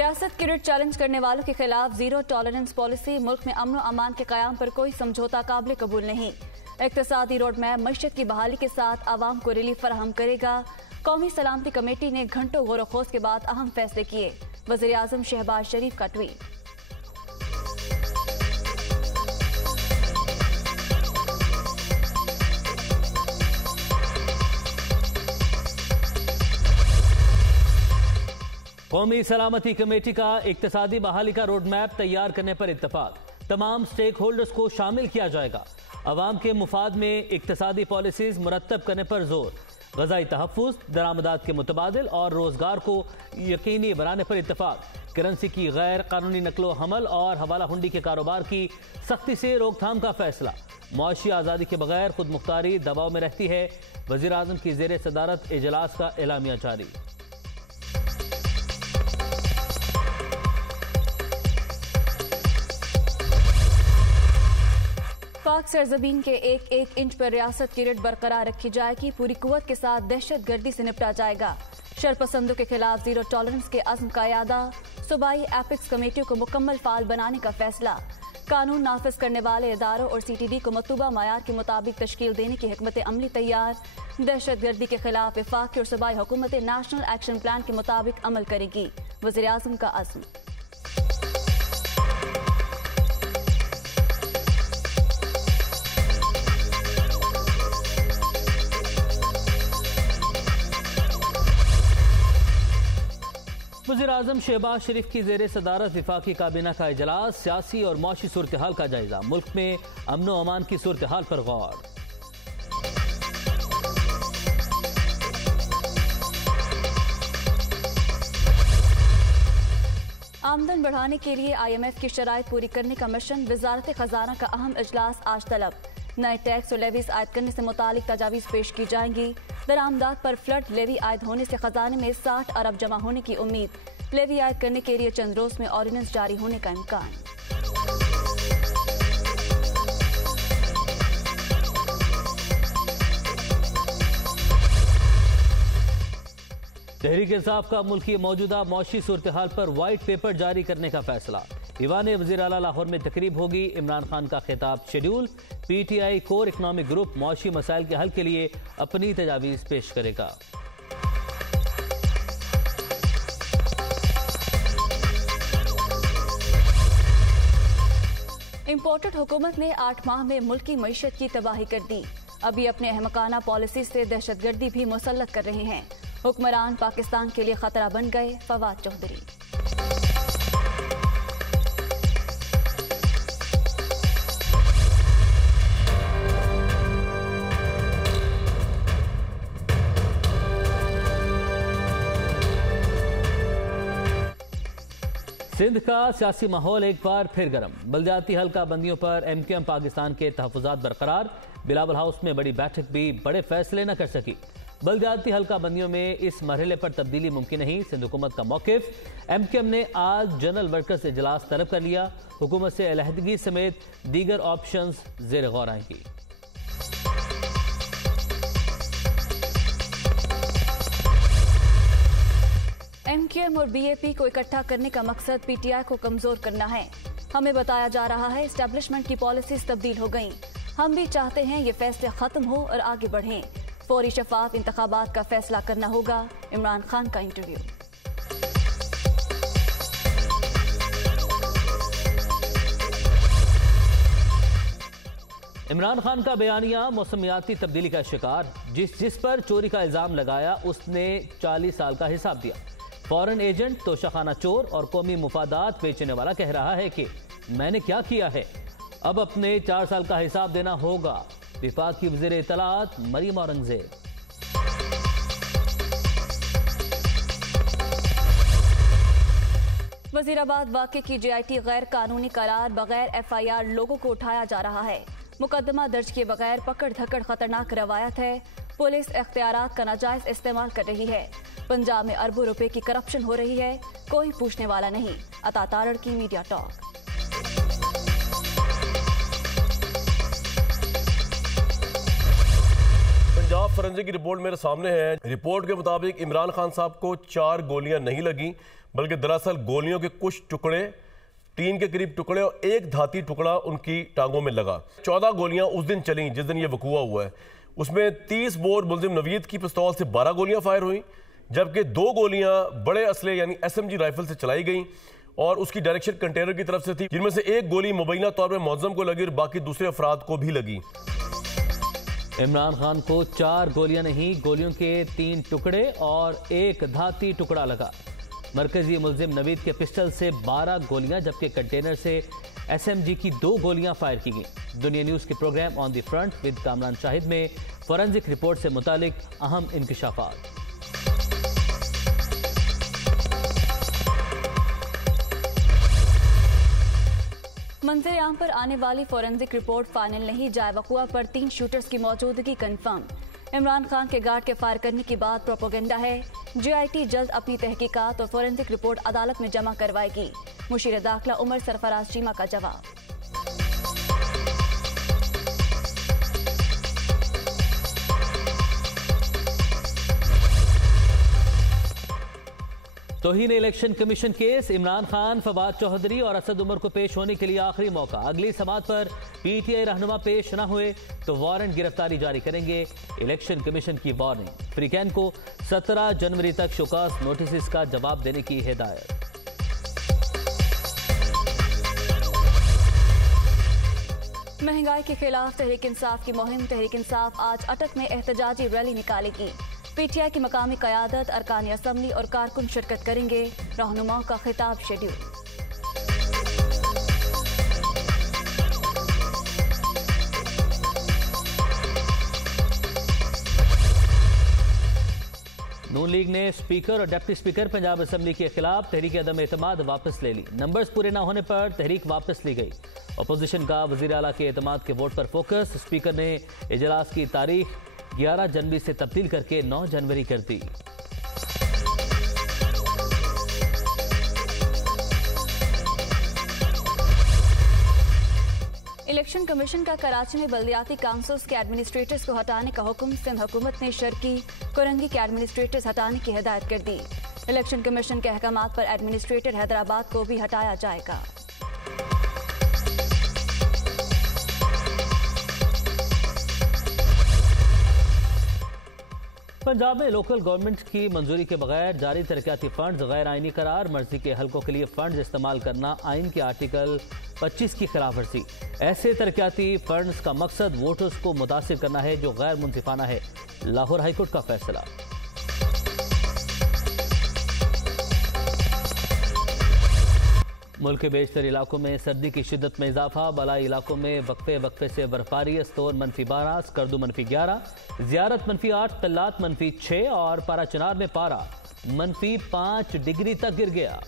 रियासत की writ challenge करने वालों के खिलाफ जीरो टॉलरेंस पॉलिसी। मुल्क में अमन और अमान के कयाम पर कोई समझौता काबिल कबूल नहीं। इक्तिसादी रोड मैप मईशत की बहाली के साथ आवाम को रिलीफ फराहम करेगा। कौमी सलामती कमेटी ने घंटों गौर खोज के बाद अहम फैसले किए। वज़ीर आज़म शहबाज शरीफ का ट्वीट। कौमी सलामती कमेटी का इक्तिसादी बहाली का रोड मैप तैयार करने पर इत्तफाक। तमाम स्टेक होल्डर्स को शामिल किया जाएगा। अवाम के मुफाद में इक्तिसादी पॉलिसीज मुरतब करने पर जोर। ग़ज़ाई तहफ़्फ़ुज़, दरामदात के मुतबादिल और रोजगार को यकीनी बनाने पर इत्तफाक। करेंसी की गैर कानूनी नकलो हमल और हवाला हुंडी के कारोबार की सख्ती से रोकथाम का फैसला। मुआशी आज़ादी के बगैर खुद मुख्तारी दबाव में रहती है। वज़ीर आज़म की ज़ेर सदारत इजलास का एलामिया जारी। पाक सरजमीन के एक एक इंच पर रियासत की रिट बरकरार रखी जाएगी। पूरी कुव्वत के साथ दहशत गर्दी से निपटा जाएगा। शरपसंदों के खिलाफ जीरो टॉलरेंस के अज़्म का यादा। सूबाई एपिक्स कमेटियों को मुकम्मल फाल बनाने का फैसला। कानून नाफिज करने वाले इदारों और CTD को मतलूबा मयार के मुताबिक तश्कील देने की हिकमत अमली तैयार। दहशत गर्दी के खिलाफ वफाकी और सूबाई हुकूमतें नेशनल एक्शन प्लान के मुताबिक अमल करेगी। वज़ीर आज़म का अज़्म। वज़ीर आज़म शहबाज शरीफ की ज़ेर सदारत वफाकी काबीना का इजलास। सियासी और मुआशी सूरत हाल का जायजा। मुल्क में अमन व अमान की सूरत हाल पर गौर। आमदन बढ़ाने के लिए IMF की शराइत पूरी करने का मिशन। वजारत खजाना का अहम इजलास आज तलब। नए टैक्स और लेवीज आयद करने से मुतालिक तजावीज़ पेश की जाएंगी। दरामदात पर फ्लड लेवी आयद होने से खजाने में 60 अरब जमा होने की उम्मीद। लेवी आयद करने के लिए चंद रोज में ऑर्डिनेंस जारी होने का इम्कान। तहरीक इंसाफ का मुल्क की मौजूदा मौशी सूरत हाल पर वाइट पेपर जारी करने का फैसला। ईवान वज़ीर आला लाहौर में तकरीब होगी। इमरान खान का खिताब schedule. PTI core economic group मौशी मसाइल के हल के लिए अपनी तजावीज़ पेश करेगा। इम्पोर्टेड हुकूमत ने 8 माह में मुल्क की मईशत की तबाही कर दी। अभी अपने अहमकाना पॉलिसी से दहशतगर्दी भी मुसल्लत कर रहे हैं। हुक्मरान पाकिस्तान के लिए खतरा बन गए। फवाद चौधरी। सिंध का सियासी माहौल एक बार फिर गर्म। बलदियाती हल्का बंदियों पर MQM पाकिस्तान के तहफ़्फ़ुज़ात बरकरार। बिलावल हाउस में बड़ी बैठक भी बड़े फैसले न कर सकी। बलदियाती हल्का बंदियों में इस मरहले पर तब्दीली मुमकिन नहीं। सिंध हुकूमत का मौक़िफ़। MQM ने आज जनरल वर्कर्स इजलास तलब कर लिया। हुकूमत से अलहदगी समेत दीगर ऑप्शंस ज़ेर गौर आएंगी। MQM और BAP को इकट्ठा करने का मकसद PTI को कमजोर करना है। हमें बताया जा रहा है एस्टेब्लिशमेंट की पॉलिसीज तब्दील हो गईं। हम भी चाहते हैं ये फैसले खत्म हो और आगे बढ़ें। फौरी शफाफ इंतखाबात का फैसला करना होगा। इमरान खान का इंटरव्यू। इमरान खान का बयानिया मौसमियाती तब्दीली का शिकार। जिस पर चोरी का इल्जाम लगाया उसने 40 साल का हिसाब दिया। फॉरेन एजेंट, तोशाखाना चोर और कौमी मुफादात बेचने वाला कह रहा है कि मैंने क्या किया है, अब अपने 4 साल का हिसाब देना होगा। विफाक की वज़ीर इत्तलात मरीम औरंगजेब। वजीराबाद वाक़े की JIT गैर कानूनी करार। बगैर FIR लोगों को उठाया जा रहा है। मुकदमा दर्ज किए बगैर पकड़ धकड़ खतरनाक रवायत है। पुलिस इख्तियारात का नाजायज इस्तेमाल कर रही है। पंजाब में अरबों रुपए की करप्शन हो रही है। कोई पूछने वाला नहीं। अता तारड़ की मीडिया टॉक। पंजाब फॉरेंसिक की रिपोर्ट मेरे सामने है। रिपोर्ट के मुताबिक इमरान खान साहब को 4 गोलियां नहीं लगी। बल्कि दरअसल गोलियों के कुछ टुकड़े, 3 के करीब टुकड़े और एक धाती टुकड़ा उनकी टांगों में लगा। 14 गोलियां उस दिन चली जिस दिन ये वकूआ हुआ है। उसमें 30 बोर मुलजिम नवीद की पिस्तौल से 12 गोलियां फायर हुई, जबकि 2 गोलियां बड़े असले यानी SMG राइफल से चलाई गई और उसकी डायरेक्शन कंटेनर की तरफ से थी, जिनमें से एक गोली मुबैना तौर पर मौज़म को लगी और बाकी दूसरे अफराद को भी लगी। इमरान खान को 4 गोलियां नहीं, गोलियों के 3 टुकड़े और एक धाती टुकड़ा लगा। मरकजी मुलजिम नवीद के पिस्टल से 12 गोलियां, जबकि कंटेनर से SMG की 2 गोलियां फायर की गई। दुनिया न्यूज के program on the front with Kamran Shahid में फोरेंसिक रिपोर्ट से मुतालिक अहम इंकशाफात। मंजर आम पर आने वाली फोरेंसिक रिपोर्ट फाइनल नहीं, जाए वक़ुआ पर 3 शूटर्स की मौजूदगी कंफर्म। इमरान खान के गार्ड के फायर करने की बात प्रोपोगेंडा है। JIT जल्द अपनी तहकीकात और फोरेंसिक रिपोर्ट अदालत में जमा करवाएगी। मुशीर दाखिला उमर सरफराज चीमा का जवाब। तौहीन election commission case, Imran Khan, Fawad Chaudhry और असद उमर को पेश होने के लिए आखिरी मौका। अगली समाअत पर PTI रहनुमा पेश न हुए तो वारंट गिरफ्तारी जारी करेंगे। इलेक्शन कमीशन की वार्निंग, फ्रीकैन को 17 जनवरी तक शोकास नोटिस का जवाब देने की हिदायत। महंगाई के खिलाफ तहरीक इंसाफ की मुहिम, तहरीक इंसाफ आज अटक में एहतजाजी रैली निकालेगी। PTI की मकामी क़यादत, अरकान असम्बली और कारकुन शिरकत करेंगे। रहनुमाओं का खिताब शेड्यूल। नून लीग ने स्पीकर और डिप्टी स्पीकर पंजाब असम्बली के खिलाफ तहरीक अदम एतमाद वापस ले ली। नंबर्स पूरे न होने पर तहरीक वापस ली गई। अपोजिशन का वज़ीर आला के एतमाद के वोट पर फोकस। स्पीकर ने इजलास की तारीख 11 जनवरी से तब्दील करके 9 जनवरी कर दी। इलेक्शन कमीशन का कराची में बल्दियाती काउंसिल्स के एडमिनिस्ट्रेटर्स को हटाने का हुक्म। सिंध हुकूमत ने शर्की कोरंगी के एडमिनिस्ट्रेटर्स हटाने की हिदायत कर दी। इलेक्शन कमीशन के अहकामात पर एडमिनिस्ट्रेटर हैदराबाद को भी हटाया जाएगा। पंजाब में लोकल गवर्नमेंट की मंजूरी के बगैर जारी तरक्याती फंड्स गैर आइनी करार। मर्जी के हलकों के लिए फंड्स इस्तेमाल करना आइन के आर्टिकल 25 की खिलाफ वर्जी। ऐसे तरक्याती फंड्स का मकसद वोटर्स को मुतासिर करना है जो गैर मुनसिफाना है। लाहौर हाईकोर्ट का फैसला। मुल्क के बेशतर इलाकों में सर्दी की शिद्दत में इजाफा। बलाई इलाकों में वक्फे से बर्फबारी। अस्तोर -12, स्कर्दू -11, ज़ियारत -8, क़िल्लात -6 और पारा चनार में पारा -5 डिग्री तक गिर गया।